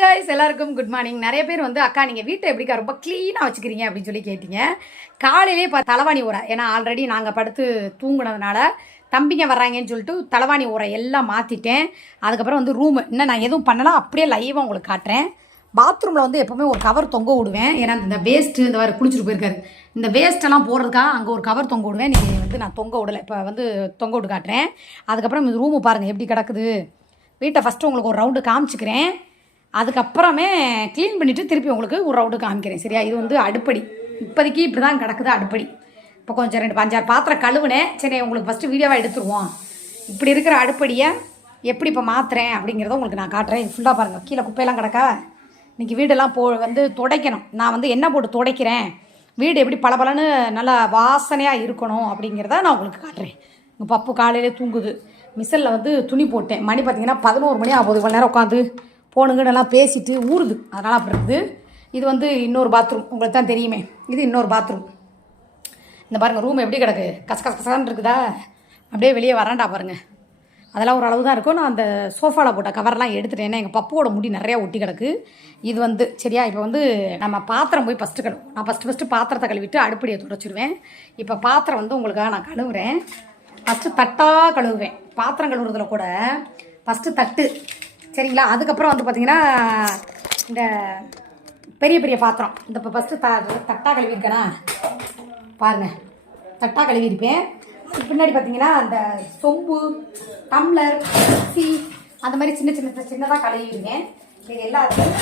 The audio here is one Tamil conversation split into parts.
கைஸ் எல்லாருக்கும் குட் மார்னிங் நிறைய பேர் வந்து அக்கா நீங்கள் வீட்டை எப்படிக்கா ரொம்ப க்ளீனாக வச்சுக்கிறீங்க? அப்படின்னு சொல்லி கேட்டீங்க. காலையிலே இப்போ தலைவாணி உரை. ஏன்னா ஆல்ரெடி நாங்கள் படுத்து தூங்குனதுனால தம்பிங்க வர்றாங்கன்னு சொல்லிட்டு தலைவாணி உரை எல்லாம் மாற்றிட்டேன் அதுக்கப்புறம் வந்து ரூமு இன்னும் நான் எதுவும் பண்ணலாம் அப்படியே லைவாக உங்களுக்கு காட்டுறேன். பாத்ரூமில் வந்து எப்போவுமே ஒரு கவர் தொங்க விடுவேன். ஏன்னா இந்த வேஸ்ட்டு இந்த மாதிரி குளிச்சுட்டு போயிருக்காரு. இந்த வேஸ்ட்டெல்லாம் போடுறதுக்காக அங்கே ஒரு கவர் தொங்க விடுவேன். நீங்கள் வந்து நான் தொங்க விடலை. இப்போ வந்து தொங்க விட்டு காட்டுறேன். அதுக்கப்புறம் இந்த ரூமு பாருங்கள் எப்படி கிடக்குது. வீட்டை ஃபஸ்ட்டு உங்களுக்கு ஒரு ரவுண்டு காமிச்சிக்கிறேன். அதுக்கப்புறமே க்ளீன் பண்ணிவிட்டு திருப்பி உங்களுக்கு ஒரு ரவுண்டு காமிக்கிறேன். சரியா? இது வந்து அடுப்படி. இப்போதைக்கு இப்படி தான் கிடக்குது அடுப்படி. இப்போ கொஞ்சம் ரெண்டு பஞ்சாறு பாத்திரம் கழுவுனேன். சரி உங்களுக்கு ஃபஸ்ட்டு வீடியோவாக எடுத்துருவோம். இப்படி இருக்கிற அடுப்படியை எப்படி இப்போ மாற்றுறேன் அப்படிங்கிறத உங்களுக்கு நான் காட்டுறேன். இது ஃபுல்லாக பாருங்கள் கீழே குப்பையெல்லாம் கிடக்கா? இன்றைக்கி வீடெல்லாம் போ வந்து துடைக்கணும். நான் வந்து என்ன போட்டு துடைக்கிறேன். வீடு எப்படி பளபளன்னு நல்லா வாசனையாக இருக்கணும் அப்படிங்கிறத நான் உங்களுக்கு காட்டுறேன். உங்கள் பப்பு காலையிலே தூங்குது. மிஷினில் வந்து துணி போட்டேன். மணி பார்த்தீங்கன்னா பதினோரு மணி ஆகுது. இவ்வளோ நேரம் உட்காந்து போனுங்கன்னெல்லாம் பேசிட்டு ஊறுது அதனால் அப்படி இருக்குது இது வந்து இன்னொரு பாத்ரூம் உங்களுக்கு தான் தெரியுமே. இது இன்னொரு பாத்ரூம் இந்த பாருங்கள் ரூம் எப்படி கிடக்கு? கச கச கசன்னு இருக்குதா? அப்படியே வெளியே வராண்டா பாருங்கள் அதெல்லாம் ஒரு அளவு தான் இருக்கும். நான் அந்த சோஃபாவில் போட்ட கவர்லாம் எடுத்துட்டேன். ஏன்னா எங்கள் பப்புவோட முடி நிறையா ஒட்டி கிடக்கு. இது வந்து சரியா? இப்போ வந்து நம்ம பாத்திரம் போய் ஃபஸ்ட்டு கழுவும் நான் ஃபஸ்ட்டு ஃபஸ்ட்டு பாத்திரத்தை கழுவிட்டு அடுப்படியை துடைச்சிடுவேன் இப்போ பாத்திரம் வந்து உங்களுக்காக நான் கழுவுறேன். ஃபஸ்ட்டு தட்டாக கழுவுவேன். பாத்திரம் கழுவுறதுல கூட ஃபஸ்ட்டு தட்டு சரிங்களா? அதுக்கப்புறம் வந்து பார்த்திங்கன்னா இந்த பெரிய பெரிய பாத்திரம். இந்த இப்போ ஃபஸ்ட்டு த தட்டாக கழுவிருக்கேனா பாருங்கள் தட்டாக கழுவிருப்பேன் பின்னாடி பார்த்தீங்கன்னா அந்த சொம்பு டம்ளர் சி அந்த மாதிரி சின்ன சின்ன சின்னதாக கழுவிருக்கேன் இது எல்லாத்தையும்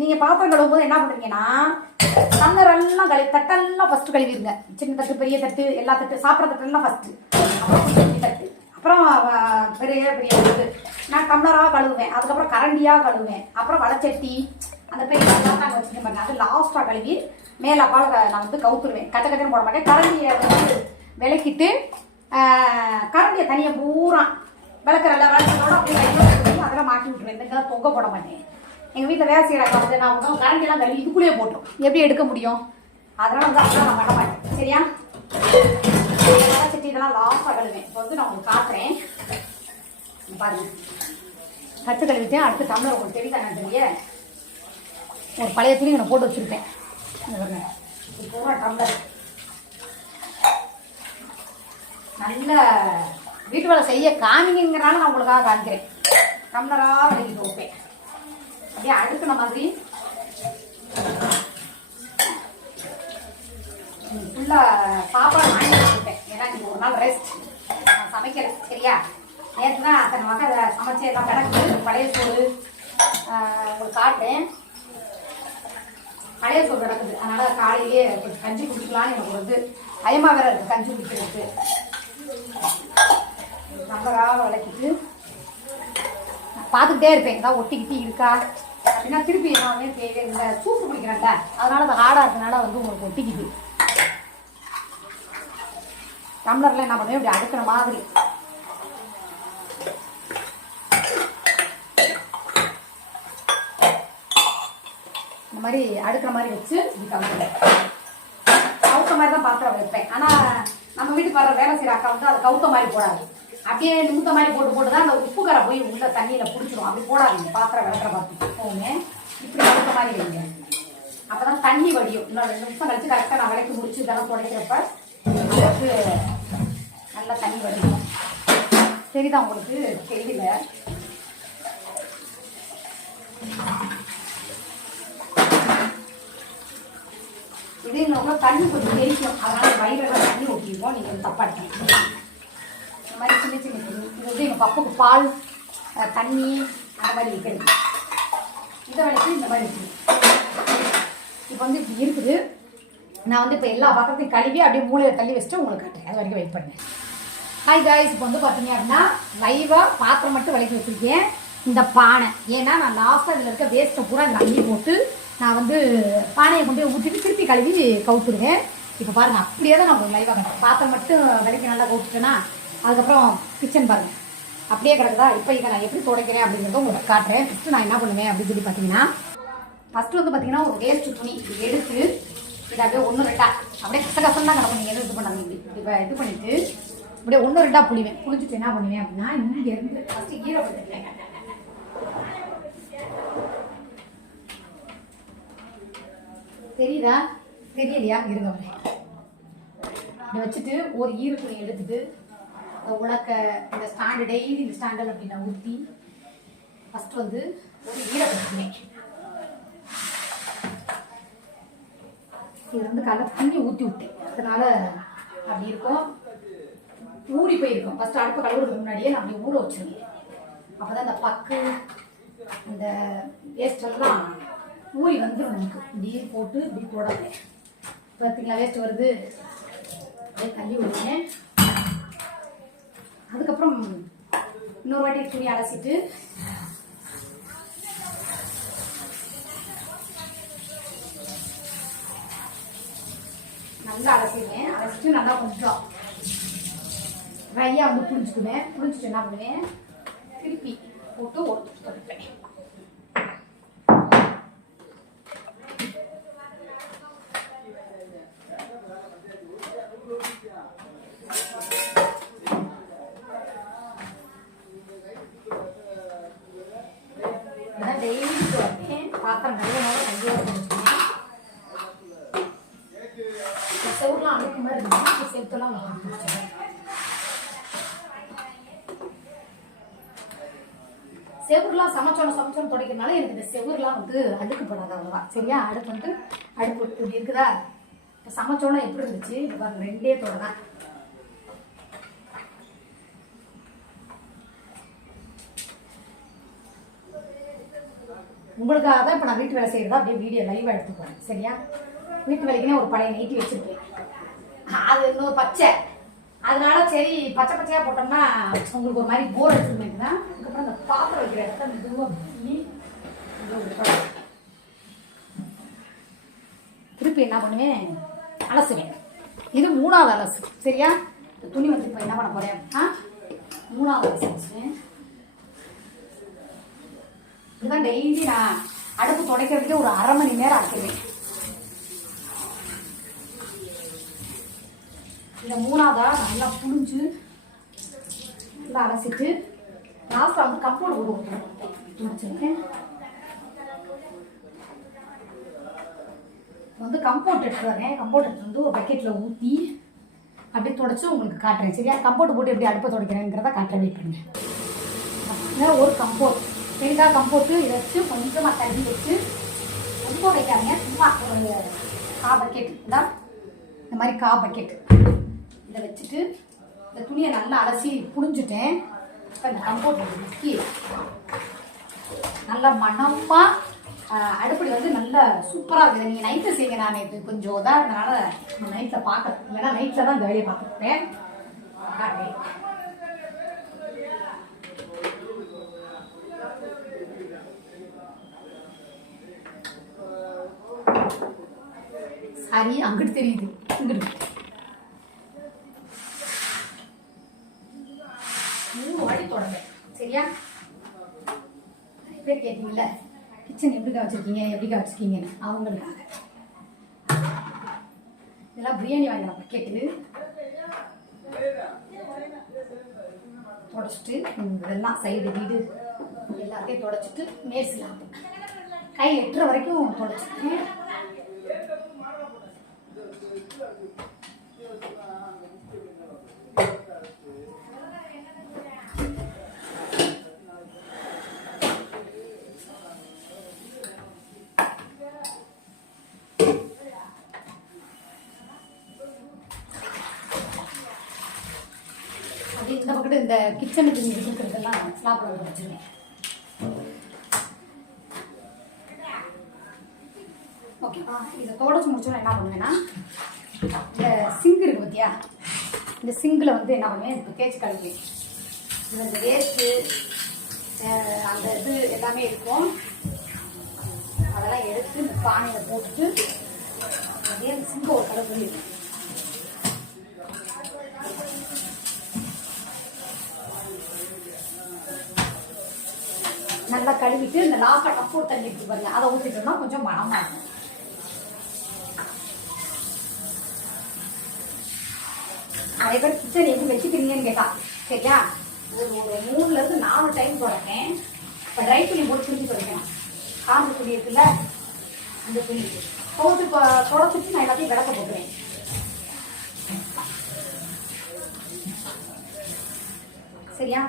நீங்கள் பாத்திரம் கழுவும் போது என்ன பண்ணுறீங்கன்னா தண்ணரெல்லாம் எல்லாம் கழுவி தட்டெல்லாம் ஃபஸ்ட்டு கழுவிடுங்க சின்ன தட்டு பெரிய தட்டு எல்லா தட்டு சாப்பிட்ற தட்டெல்லாம் ஃபஸ்ட்டு அப்புறம் தட்டு. அப்புறம் பெரிய பெரிய தட்டு. நான் டம்ளராக கழுவுவேன் அதுக்கப்புறம் கரண்டியாக கழுவுவேன். அப்புறம் வளச்சட்டி அந்த பெரிய நாங்கள் வச்சுருக்கேன் பாருங்க அது லாஸ்ட்டாக கழுவி மேலே அப்பால் நான் வந்து கவுத்துருவேன். கச்ச கட்டன்னு போட மாட்டேன். கரண்டியை வந்து விளக்கிட்டு கரண்டியை தனியாக பூரா விளக்குறல விளக்குறதோட அப்படியே அதெல்லாம் மாட்டி விட்டுருவேன். இந்த பொங்க போட மாட்டேன். எங்கள் வீட்டில் வேலை செய்கிறாங்க வந்து நான் வந்து கரண்டியெல்லாம் கழுவி இதுக்குள்ளேயே போட்டோம் எப்படி எடுக்க முடியும்? அதெல்லாம் வந்து அதெல்லாம் நான் பண்ண மாட்டேன். சரியா? வடச்சட்டி இதெல்லாம் லாஸ்ட்டாக கழுவேன் இப்போ வந்து நான் உங்களுக்கு காட்டுறேன். பாருங்க கற்று கழுவிட்டேன். அடுத்து டம்ளர் உங்களுக்கு தெரியுதா தெரிய ஒரு பழைய துணி நான் போட்டு வச்சுருப்பேன். பூரா டம்ளர். நல்ல வீட்டு வேலை செய்ய காமிங்கிறனால நான் உங்களுக்காக காமிக்கிறேன். டம்ளராக விலகிட்டு வைப்பேன். அப்படியே அடுக்கின மாதிரி. ஃபுல்லாக சாப்பாடு வாங்கி வச்சுருப்பேன் ஏன்னா நீங்கள் ஒரு நாள் ரெஸ்ட் நான் சமைக்கிறேன். சரியா? நேற்று தான் அத்தனை வகை சமைச்சு எல்லாம் கிடக்குது பழைய சோறு ஆஹ், உங்களுக்கு பழைய சோறு கிடக்குது. அதனால் காலையிலேயே கொஞ்சம் கஞ்சி குடிக்கலாம்னு எனக்கு வந்து அயமா வேற இருக்குது கஞ்சி குடிக்கிறதுக்கு. நம்பராக விளக்கிட்டு பார்த்துக்கிட்டே இருப்பேன். ஏதாவது ஒட்டிக்கிட்டு இருக்கா? அப்படின்னா திருப்பி எல்லாமே தேவை இந்த சூப்பு குடிக்கிறேன்ல. அதனால் அது ஹார்டாக இருக்கனால வந்து உங்களுக்கு ஒட்டிக்குது. டம்ளரில் என்ன பண்ணுவேன்? இப்படி அடுக்கிற மாதிரி. இந்த மாதிரி அடுக்கிற மாதிரி வச்சு இப்படி கவுத்துவேன் கவுத்த மாதிரி தான் பாத்திரம் வைப்பேன். ஆனால் நம்ம வீட்டுக்கு வர வேலை செய்கிற அக்கா வந்து அதை கவுத்த மாதிரி போடாது. அப்படியே நிமித்த மாதிரி போட்டு போட்டு தான் அந்த உப்பு கரை போய் உள்ள தண்ணியில் பிடிச்சிரும். அப்படி போடாதீங்க. பாத்திரம் விளக்குற பார்த்து போகணும் இப்படி கவுத்த மாதிரி வைங்க. அப்போ தான் தண்ணி வடியும். இன்னும் ரெண்டு நிமிஷம் கழிச்சு கரெக்டாக நான் விளக்கி முடிச்சு இதெல்லாம் துடைக்கிறப்ப அதுக்கு நல்லா தண்ணி வடியும். சரிதான் உங்களுக்கு தெரியல. இது இன்னும் தண்ணி கொஞ்சம் தெரிக்கும் அதனால் வயிறெல்லாம் தண்ணி ஊற்றிடுவோம் நீங்கள் வந்து தப்பாட்டீங்க இந்த மாதிரி சின்ன சின்ன தண்ணி இது வந்து எங்கள் பப்புக்கு பால் தண்ணி அந்த மாதிரி இருக்குது இதை வரைக்கும் இந்த மாதிரி இருக்குது இப்போ வந்து இப்படி இருக்குது. நான் வந்து இப்போ எல்லா பக்கத்தையும் கழுவி அப்படியே மூலையை தள்ளி வச்சுட்டு உங்களுக்கு காட்டுறேன். அது வரைக்கும் வெயிட் பண்ணேன் ஹாய் காய்ஸ் இப்போ வந்து பார்த்தீங்க அப்படின்னா லைவாக பாத்திரம் மட்டும் விளக்கி வச்சுருக்கேன். இந்த பானை. ஏன்னா நான் லாஸ்ட்டாக இதில் இருக்க வேஸ்ட்டை பூரா இந்த அள்ளி போட்டு நான் வந்து பானையை கொண்டு ஊற்றிட்டு திருப்பி கழுவி கவுத்துருவேன் இப்போ பாருங்கள் அப்படியே தான் நான் உங்களுக்கு லைவாக காட்டுறேன். பாத்திரம் மட்டும் விலைக்கு நல்லா கவுத்துட்டேன்னா அதுக்கப்புறம் கிச்சன் பாருங்கள் அப்படியே கிடக்குதா? இப்போ இதை நான் எப்படி துடைக்கிறேன் அப்படிங்கிறத உங்களுக்கு காட்டுறேன். ஃபஸ்ட்டு நான் என்ன பண்ணுவேன் அப்படின்னு சொல்லி பார்த்தீங்கன்னா ஃபஸ்ட்டு வந்து பார்த்தீங்கன்னா ஒரு வேஸ்ட்டு துணி இது எடுத்து இதை அப்படியே ஒன்று ரெண்டா அப்படியே கச கசம் தான் கிடக்கும் நீங்கள் இது பண்ணாங்க இப்படி இப்போ இது பண்ணிவிட்டு அப்படியே ஒன்று ரெண்டா புளிவேன் புளிச்சுட்டு என்ன பண்ணுவேன் அப்படின்னா இங்கே இருந்து ஃபஸ்ட்டு ஈரப்பட்டு தெரியுதா? தெரியலையா? இருங்க வரேன் இதை வச்சுட்டு ஒரு ஈரத்துணி எடுத்துட்டு இந்த உலக்க இந்த ஸ்டாண்டு டெய்லி இந்த ஸ்டாண்டில் அப்படி நான் ஊற்றி ஃபஸ்ட்டு வந்து ஒரு ஈரத்துணி இது வந்து காலைல தண்ணி ஊற்றி விட்டேன். அதனால அப்படி இருக்கும். ஊறி போயிருக்கும். ஃபஸ்ட்டு அடுப்பை கழுவுறதுக்கு முன்னாடியே நான் அப்படி ஊற வச்சிருந்தேன். அப்போ தான் இந்த பக்கு இந்த வேஸ்ட் எல்லாம் ஊறி வந்துடும் நமக்கு இப்படியே போட்டு இப்படி போடாது பார்த்தீங்களா வேஸ்ட் வருது. அப்படியே தள்ளி விடுவேன் அதுக்கப்புறம் இன்னொரு வாட்டி துணி அலசிட்டு நல்லா அலசிடுவேன் அலசிட்டு நல்லா கொஞ்சம் ட்ரையாக வந்து புளிஞ்சுக்குவேன் புளிஞ்சிட்டு என்ன பண்ணுவேன்? திருப்பி போட்டு ஒரு துட்டு தொடுப்பேன் இதான் டெய்லி துவைப்பேன் பாத்திரம் கழுவுனோட கையோட துவைச்சுக்குவேன் இந்த அழுக்கு மாதிரி இருந்தால் இந்த செவுத்தெல்லாம் செவுருலாம் சமைச்சோன்னு சமைச்சோன்னு துடைக்கிறனால எனக்கு இந்த செவுருலாம் வந்து அடுக்குப்படாது அவ்வளோவா. சரியா? அடுப்பு வந்து அடுப்பு இப்படி இருக்குதா? இப்போ சமைச்சோன்னா எப்படி இருந்துச்சு? இப்போ பாருங்க ரெண்டே தோட உங்களுக்காக தான் இப்போ நான் வீட்டு வேலை செய்கிறதா அப்படியே வீடியோ லைவாக எடுத்துக்கிறேன் சரியா? வீட்டு வேலைக்குனே ஒரு பழைய நைட்டி வச்சுருக்கேன். அது இன்னொரு பச்சை. அதனால சரி பச்சை பச்சையாக போட்டோம்னா உங்களுக்கு ஒரு மாதிரி போர் எடுத்துருந்தேன் தான் அதுக்கப்புறம் அந்த பாத்திரம் வைக்கிற இடத்த மெதுவாக திருப்பி என்ன பண்ணுவேன்? அலசுவேன். இது மூணாவது அலசு. சரியா? துணி வந்து இப்போ என்ன பண்ண போறேன்? ஆ? மூணாவது அலசு வச்சுவேன் இதுதான் டெய்லி நான் அடுப்பு துடைக்கிறதுக்கே ஒரு அரை மணி நேரம் ஆக்கிடுவேன். இந்த மூணாவதா நல்லா புளிஞ்சு நல்லா அரைச்சிட்டு லாஸ்ட்டாக வந்து கப்போடு கூட வச்சுருக்கேன். வந்து கம்போர்ட் எடுத்து வரேன். கம்போர்ட் எடுத்து வந்து ஒரு பக்கெட்டில் ஊற்றி அப்படியே தொடச்சி உங்களுக்கு காட்டுறேன். சரியா? கம்போர்ட் போட்டு எப்படி அடுப்பை துடைக்கிறேங்கிறத காட்டுறேன். வெயிட் பண்ணுங்க. ஒரு கம்போர்ட் தேங்காய் கம்போட்டு இதை வச்சு கொஞ்சமாக தண்ணி வச்சு ரொம்ப வைக்காதீங்க. சும்மா ஒரு கா பக்கெட் இருந்தால் இந்த மாதிரி கா பக்கெட் இதை வச்சுட்டு இந்த துணியை நல்லா அலசி புழிஞ்சிட்டேன். இப்போ இந்த கம்போட்டை முக்கி நல்லா மணமாக அடுப்படி வந்து நல்லா சூப்பராக இருக்குது. நீங்கள் நைட்டில் செய்யுங்க நான். இது கொஞ்சம் இதாக இருந்தனால நான் நைட்டில் பார்க்க இல்லைன்னா நைட்டில் தான் இந்த வேலையை பார்த்துருப்பேன் காட்டுறேன் சாரி அங்கிட்டு தெரியுது. இங்கிட்டு மூணு வாட்டி தொடங்க. சரியா? பேர் கேட்டீங்கல்ல? கிச்சன் எப்படிக்கா வச்சிருக்கீங்க எப்படிக்கா வச்சிருக்கீங்கன்னு? அவங்களுக்காக. இதெல்லாம் பிரியாணி வாங்கின பக்கெட்டு தொடச்சிட்டு இதெல்லாம் சைடு வீடு எல்லாத்தையும் தொடச்சிட்டு மேய்ச்சலாம் கை எட்டுற வரைக்கும் தொடச்சிட்டு இந்த பக்கத்து இந்த கிச்சனுக்கு நீங்கள் கொடுக்குறதெல்லாம் சாப்பிட வந்து வச்சுருவேன் ஓகேவா இதை தொடச்சி முடிச்சோன்னா என்ன பண்ணுவேன்னா இந்த சிங்க் இருக்கு பார்த்தியா இந்த சிங்கில் வந்து என்ன பண்ணுவேன் இப்போ தேய்ச்சி கழிப்பேன் இது இந்த வேஸ்ட்டு அந்த இது எல்லாமே இருக்கும். அதெல்லாம் எடுத்து இந்த பானையில் போட்டு அப்படியே அந்த சிங்கை ஒரு கழுவு பண்ணிடுவேன் நல்லா கழுவிட்டு இந்த லாஸ்ட்டாக கப்போர் தண்ணி இருக்கு பாருங்க. அதை ஊற்றிட்டோம்னா கொஞ்சம் மனமா இருக்கும். நிறைய பேர் கிச்சன் எப்படி வச்சுக்கிறீங்கன்னு கேட்டா சரியா? ஒரு ஒரு மூணுல இருந்து நாலு டைம் தொடப்பேன் இப்போ ட்ரை பண்ணி போட்டு துணி துவைக்கணும் காம்பு துணி இருக்குல்ல அந்த துணி போட்டு தொடச்சிட்டு நான் எல்லாத்தையும் விளக்க போட்டுருவேன் சரியா?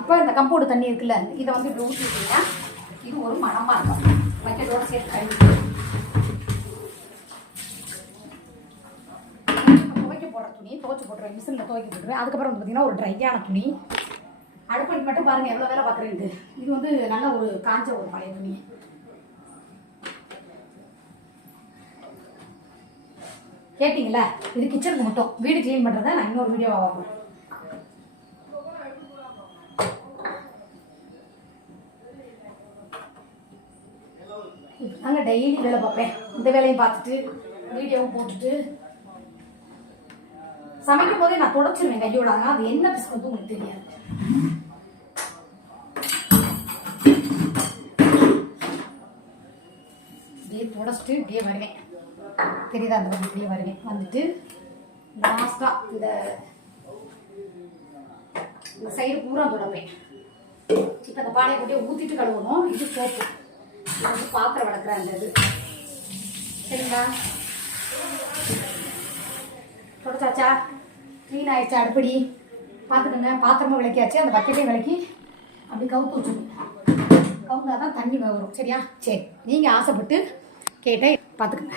இப்போ இந்த கம்போடு தண்ணி இருக்குல்ல இதை வந்து இப்படி ஊற்றி இது ஒரு மனமாக இருக்கும். பக்கெட்டோட சேர்த்து கழுவி துவைக்க போடுற துணி துவைச்சு போட்டுருவேன் மிஷினில் துவைக்க போட்டுருவேன் அதுக்கப்புறம் வந்து பார்த்தீங்கன்னா ஒரு ட்ரையான துணி. அடுப்படி மட்டும் பாருங்கள் எவ்வளோ வேலை பார்க்குறேன்ட்டு இது வந்து நல்ல ஒரு காஞ்ச ஒரு பழைய துணி. கேட்டிங்களா இது கிச்சனுக்கு மட்டும். வீடு க்ளீன் பண்ணுறத நான் இன்னொரு வீடியோவாக பார்ப்பேன் நாங்கள் டெய்லி வேலை பார்ப்பேன். இந்த வேலையும் பார்த்துட்டு வீடியோவும் போட்டுட்டு சமைக்கும் போதே நான் தொடச்சிருவேன் கையோட. ஆனால் அது என்ன பிஸ்கு உங்களுக்கு தெரியாது. இப்படியே தொடச்சிட்டு இப்படியே வருவேன். தெரியுதா அந்த பக்கம் இப்படியே வருவேன். வந்துட்டு லாஸ்ட்டாக இந்த இந்த சைடு பூரா தொடப்பேன். இப்போ அந்த பானையை கொண்டே ஊற்றிட்டு கழுவணும். இது சோப்பு. இது வந்து பாத்திரம் வளர்க்குற அந்த இது. சரிங்களா? தொடச்சாச்சா க்ளீன் ஆயிடுச்சு அடுப்படி. பார்த்துக்கோங்க பாத்திரமும் விளக்கியாச்சு அந்த பக்கெட்டையும் விளக்கி அப்படி கவுத்து வச்சுக்கணும் கவுந்தா தான் தண்ணி வரும் சரியா? சரி நீங்கள் ஆசைப்பட்டு கேட்டேன் பார்த்துக்கோங்க.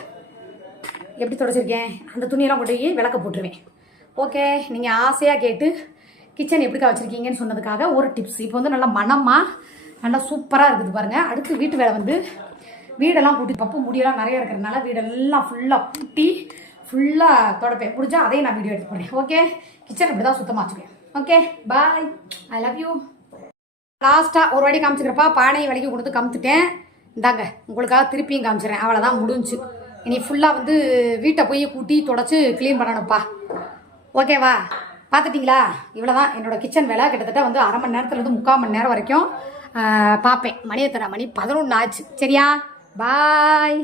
எப்படி தொடச்சிருக்கேன்? அந்த துணியெல்லாம் கொண்டு போய் விளக்க போட்டுருவேன். ஓகே நீங்கள் ஆசையாக கேட்டு கிச்சன் எப்படிக்கா வச்சுருக்கீங்கன்னு சொன்னதுக்காக ஒரு டிப்ஸ் இப்போ வந்து நல்லா மணமாக நல்லா சூப்பராக இருக்குது பாருங்கள் அடுத்து வீட்டு வேலை வந்து வீடெல்லாம் கூட்டி பப்பு முடியெல்லாம் நிறைய இருக்கிறதுனால வீடெல்லாம் ஃபுல்லாக கூட்டி ஃபுல்லாக தொடப்பேன். முடிஞ்சா அதையும் நான் வீடியோ எடுத்து போடுறேன் ஓகே கிச்சன் இப்படி தான் சுத்தமாக வச்சுக்கேன் okay bye I love you லாஸ்ட்டாக ஒரு வாட்டி காமிச்சிக்கிறப்பா பானையை விலைக்கு கொடுத்து காமிச்சிட்டேன். இந்தாங்க உங்களுக்காக திருப்பியும் காமிச்சிடுறேன் அவ்வளோதான் முடிஞ்சு. இனி ஃபுல்லாக வந்து வீட்டை போய் கூட்டி தொடச்சி க்ளீன் பண்ணணும்ப்பா. ஓகேவா பார்த்துட்டிங்களா? இவ்வளோ தான் என்னோடய கிச்சன் வேலை. கிட்டத்தட்ட வந்து அரை மணி நேரத்துலேருந்து முக்கால் மணி நேரம் வரைக்கும் பார்ப்பேன். மணி எத்தனை மணி பதினொன்று ஆச்சு. சரியா? பாய்